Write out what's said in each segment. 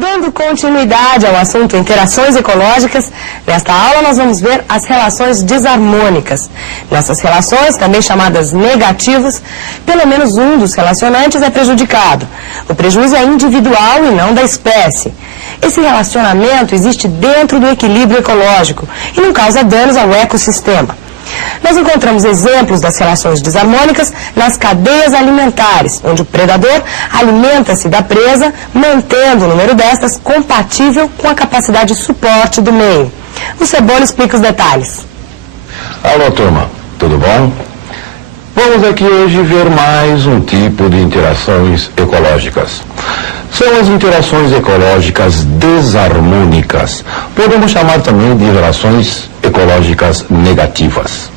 Dando continuidade ao assunto interações ecológicas, nesta aula nós vamos ver as relações desarmônicas. Nessas relações, também chamadas negativas, pelo menos um dos relacionantes é prejudicado. O prejuízo é individual e não da espécie. Esse relacionamento existe dentro do equilíbrio ecológico e não causa danos ao ecossistema. Nós encontramos exemplos das relações desarmônicas nas cadeias alimentares, onde o predador alimenta-se da presa, mantendo o número destas compatível com a capacidade de suporte do meio. O Cebola explica os detalhes. Alô, turma, tudo bom? Vamos aqui hoje ver mais um tipo de interações ecológicas. São as interações ecológicas desarmônicas. Podemos chamar também de relações ecológicas negativas.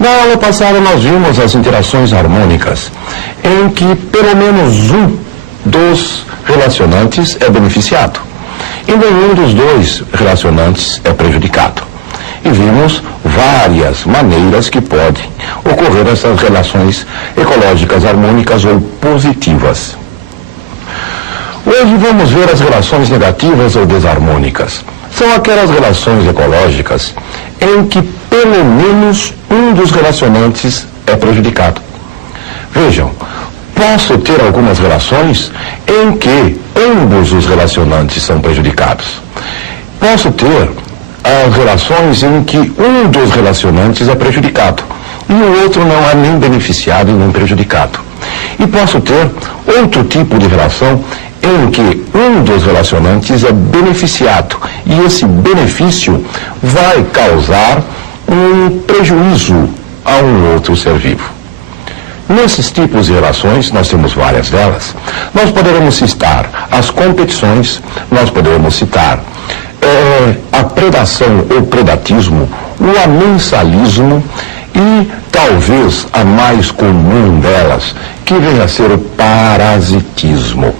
Na aula passada nós vimos as interações harmônicas, em que pelo menos um dos relacionantes é beneficiado e nenhum dos dois relacionantes é prejudicado. E vimos várias maneiras que podem ocorrer essas relações ecológicas harmônicas ou positivas. Hoje vamos ver as relações negativas ou desarmônicas. São aquelas relações ecológicas em que pelo menos um dos relacionantes é prejudicado. Vejam, posso ter algumas relações em que ambos os relacionantes são prejudicados. Posso ter as relações em que um dos relacionantes é prejudicado e o outro não é nem beneficiado e nem prejudicado. E posso ter outro tipo de relação em que um dos relacionantes é beneficiado e esse benefício vai causar um prejuízo a um outro ser vivo. Nesses tipos de relações, nós temos várias delas. Nós poderemos citar as competições, nós poderemos citar a predação ou predatismo, o amensalismo e talvez a mais comum delas, que vem a ser o parasitismo.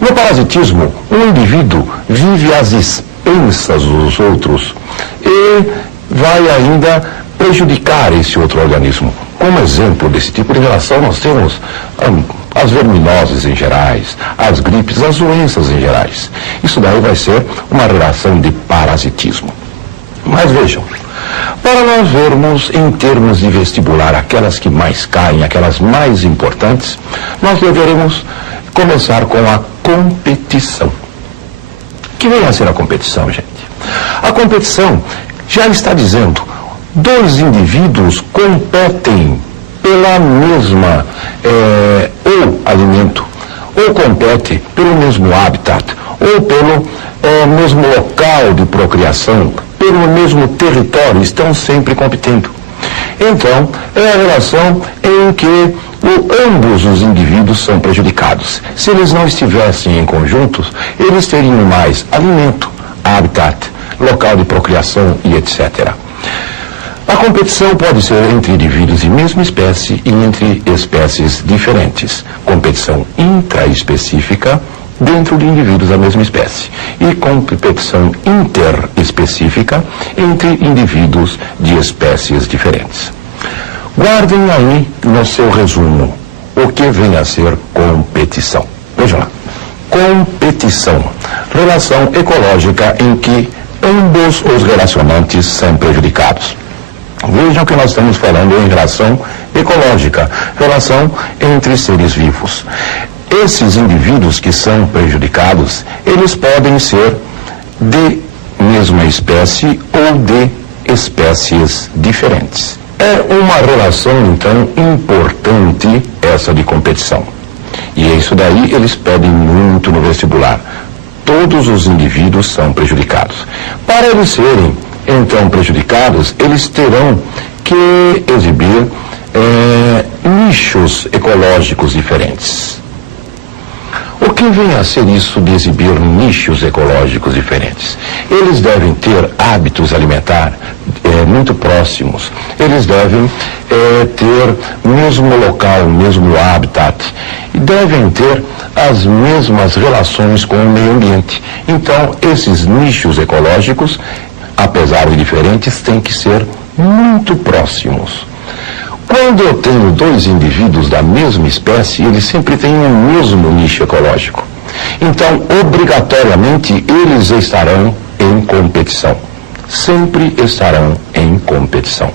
No parasitismo, um indivíduo vive às expensas dos outros e vai ainda prejudicar esse outro organismo. Como exemplo desse tipo de relação, nós temos as verminoses em gerais, as gripes, as doenças em gerais. Isso daí vai ser uma relação de parasitismo. Mas vejam, para nós vermos em termos de vestibular aquelas que mais caem, aquelas mais importantes, nós deveremos começar com a competição. Que vem a ser a competição, gente? A competição já está dizendo, dois indivíduos competem pela mesma ou alimento, ou compete pelo mesmo habitat, ou pelo mesmo local de procriação, pelo mesmo território, estão sempre competindo. Então, é a relação em que ambos os indivíduos são prejudicados. Se eles não estivessem em conjuntos, eles teriam mais alimento, habitat, local de procriação e etc. A competição pode ser entre indivíduos de mesma espécie e entre espécies diferentes. Competição intraespecífica dentro de indivíduos da mesma espécie. E competição interespecífica entre indivíduos de espécies diferentes. Guardem aí no seu resumo o que vem a ser competição. Vejam lá. Competição. Relação ecológica em que ambos os relacionantes são prejudicados. Vejam que nós estamos falando em relação ecológica, relação entre seres vivos. Esses indivíduos que são prejudicados, eles podem ser de mesma espécie ou de espécies diferentes. É uma relação, então, importante essa de competição. E é isso daí eles pedem muito no vestibular. Todos os indivíduos são prejudicados. Para eles serem, então, prejudicados, eles terão que exibir nichos ecológicos diferentes. O que vem a ser isso de exibir nichos ecológicos diferentes? Eles devem ter hábitos alimentares muito próximos. Eles devem ter mesmo local, mesmo habitat. E devem ter as mesmas relações com o meio ambiente. Então, esses nichos ecológicos, apesar de diferentes, têm que ser muito próximos. Quando eu tenho dois indivíduos da mesma espécie, eles sempre têm o mesmo nicho ecológico. Então, obrigatoriamente, eles estarão em competição. Sempre estarão em competição.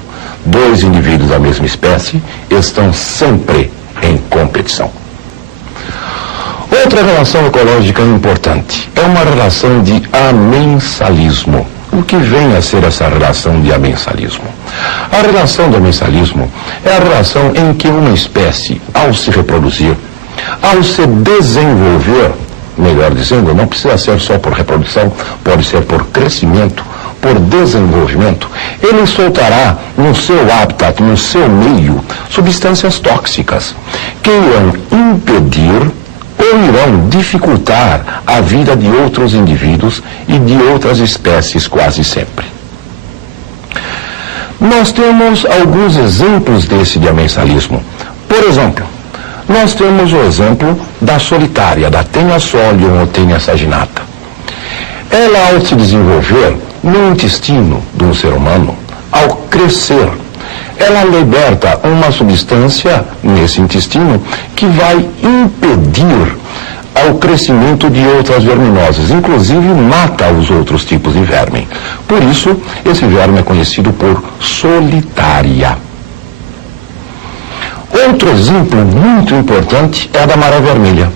Dois indivíduos da mesma espécie estão sempre em competição. Outra relação ecológica importante é uma relação de amensalismo. O que vem a ser essa relação de amensalismo? A relação de amensalismo é a relação em que uma espécie, ao se reproduzir, ao se desenvolver, melhor dizendo, não precisa ser só por reprodução, pode ser por crescimento, por desenvolvimento, ele soltará no seu habitat, no seu meio, substâncias tóxicas que irão impedir ou irão dificultar a vida de outros indivíduos e de outras espécies quase sempre. Nós temos alguns exemplos desse de amensalismo. Por exemplo, nós temos o exemplo da solitária, da Taenia solium ou Taenia saginata. Ela, ao se desenvolver no intestino de um ser humano, ao crescer, ela liberta uma substância nesse intestino que vai impedir o crescimento de outras verminosas, inclusive mata os outros tipos de verme. Por isso, esse verme é conhecido por solitária. Outro exemplo muito importante é a da maré vermelha.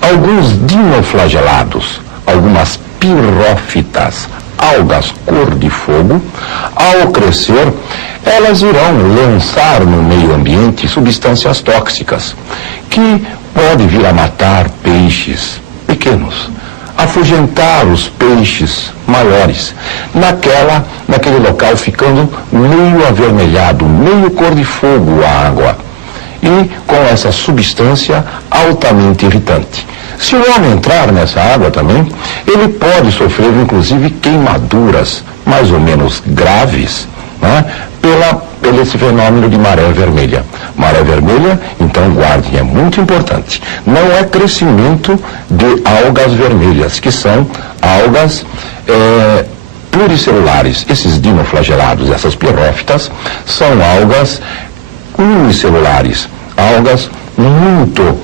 Alguns dinoflagelados, algumas pirófitas, algas cor de fogo, ao crescer, elas irão lançar no meio ambiente substâncias tóxicas, que podem vir a matar peixes pequenos, afugentar os peixes maiores, naquele local ficando meio avermelhado, meio cor de fogo a água, e com essa substância altamente irritante. Se o homem entrar nessa água também, ele pode sofrer, inclusive, queimaduras mais ou menos graves, né, pelo esse fenômeno de maré vermelha. Maré vermelha, então guardem, é muito importante. Não é crescimento de algas vermelhas, que são algas pluricelulares. Esses dinoflagelados, essas pirófitas, são algas unicelulares, algas muito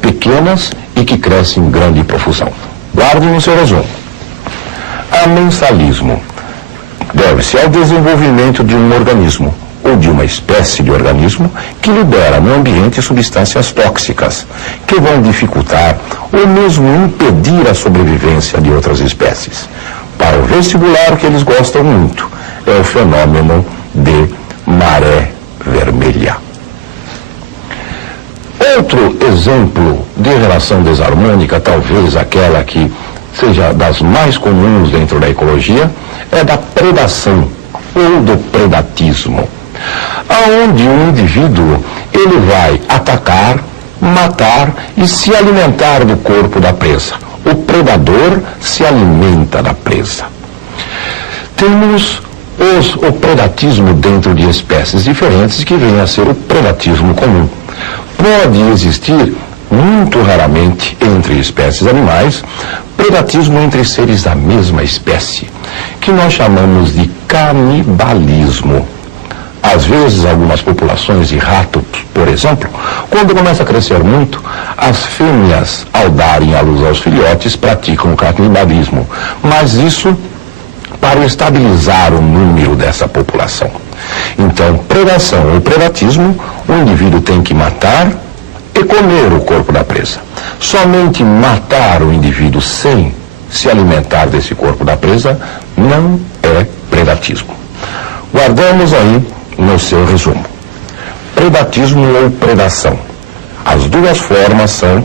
pequenas e que crescem em grande profusão. Guardem no seu resumo. Amensalismo deve-se ao desenvolvimento de um organismo ou de uma espécie de organismo que libera no ambiente substâncias tóxicas que vão dificultar ou mesmo impedir a sobrevivência de outras espécies. Para o vestibular, que eles gostam muito é o fenômeno de maré vermelha. Outro exemplo de relação desarmônica, talvez aquela que seja das mais comuns dentro da ecologia, é da predação ou do predatismo, aonde um indivíduo ele vai atacar, matar e se alimentar do corpo da presa. O predador se alimenta da presa. Temos o predatismo dentro de espécies diferentes, que vem a ser o predatismo comum. Pode existir, muito raramente, entre espécies animais, predatismo entre seres da mesma espécie, que nós chamamos de canibalismo. Às vezes, algumas populações de ratos, por exemplo, quando começa a crescer muito, as fêmeas, ao darem à luz aos filhotes, praticam o canibalismo. Mas isso para estabilizar o número dessa população. Então, predação ou predatismo, o indivíduo tem que matar e comer o corpo da presa. Somente matar o indivíduo sem se alimentar desse corpo da presa não é predatismo. Guardamos aí no seu resumo. Predatismo ou predação. As duas formas são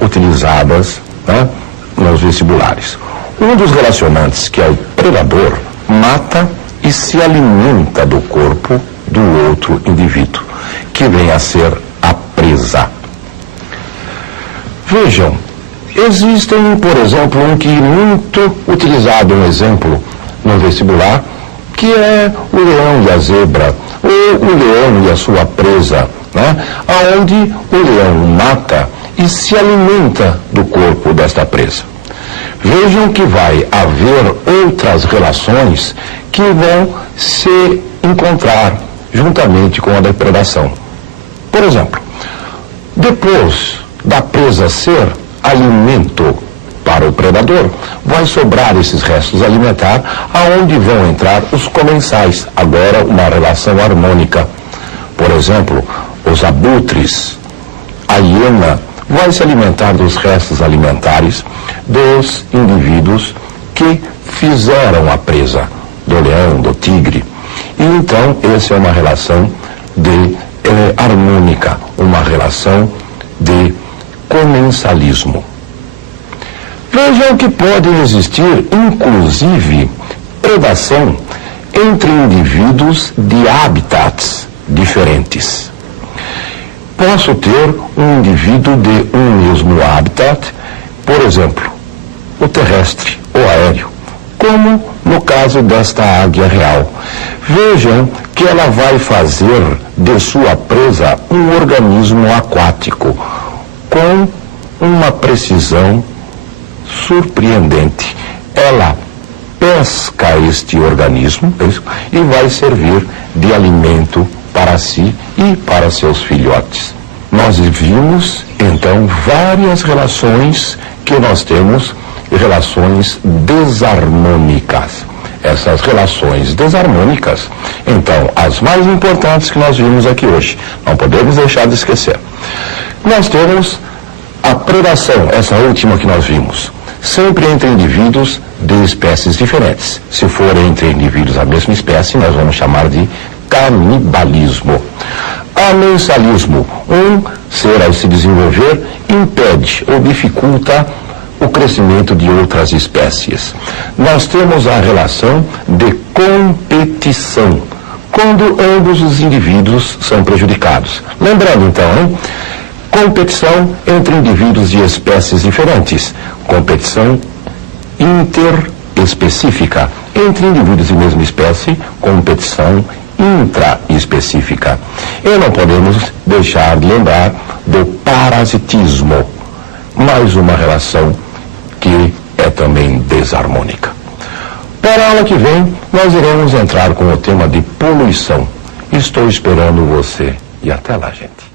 utilizadas, né, nos vestibulares. Um dos relacionantes, que é o predador, mata e se alimenta do corpo do outro indivíduo, que vem a ser a presa. Vejam, existem, por exemplo, um que é muito utilizado, um exemplo no vestibular, que é o leão e a zebra, ou o leão e a sua presa, né? Onde o leão mata e se alimenta do corpo desta presa. Vejam que vai haver outras relações que vão se encontrar juntamente com a depredação. Por exemplo, depois da presa ser alimento para o predador, vai sobrar esses restos alimentares, aonde vão entrar os comensais, agora uma relação harmônica. Por exemplo, os abutres, a hiena, vai se alimentar dos restos alimentares dos indivíduos que fizeram a presa, do leão, do tigre. E então, essa é uma relação de harmônica, uma relação de comensalismo. Vejam que pode existir, inclusive, predação entre indivíduos de habitats diferentes. Posso ter um indivíduo de um mesmo habitat, por exemplo, o terrestre ou aéreo, como no caso desta águia real. Vejam que ela vai fazer de sua presa um organismo aquático, com uma precisão surpreendente. Ela pesca este organismo e vai servir de alimento para si e para seus filhotes. Nós vimos, então, várias relações que nós temos, relações desarmônicas. Essas relações desarmônicas, então, as mais importantes que nós vimos aqui hoje, não podemos deixar de esquecer. Nós temos a predação, essa última que nós vimos, sempre entre indivíduos de espécies diferentes. Se for entre indivíduos da mesma espécie, nós vamos chamar de canibalismo. Amensalismo, um ser ao se desenvolver impede ou dificulta o crescimento de outras espécies. Nós temos a relação de competição, quando ambos os indivíduos são prejudicados. Lembrando então, hein? Competição entre indivíduos de espécies diferentes, competição interespecífica, entre indivíduos de mesma espécie, competição intraespecífica. E não podemos deixar de lembrar do parasitismo, mais uma relação que é também desarmônica. Para a aula que vem, nós iremos entrar com o tema de poluição. Estou esperando você e até lá, gente.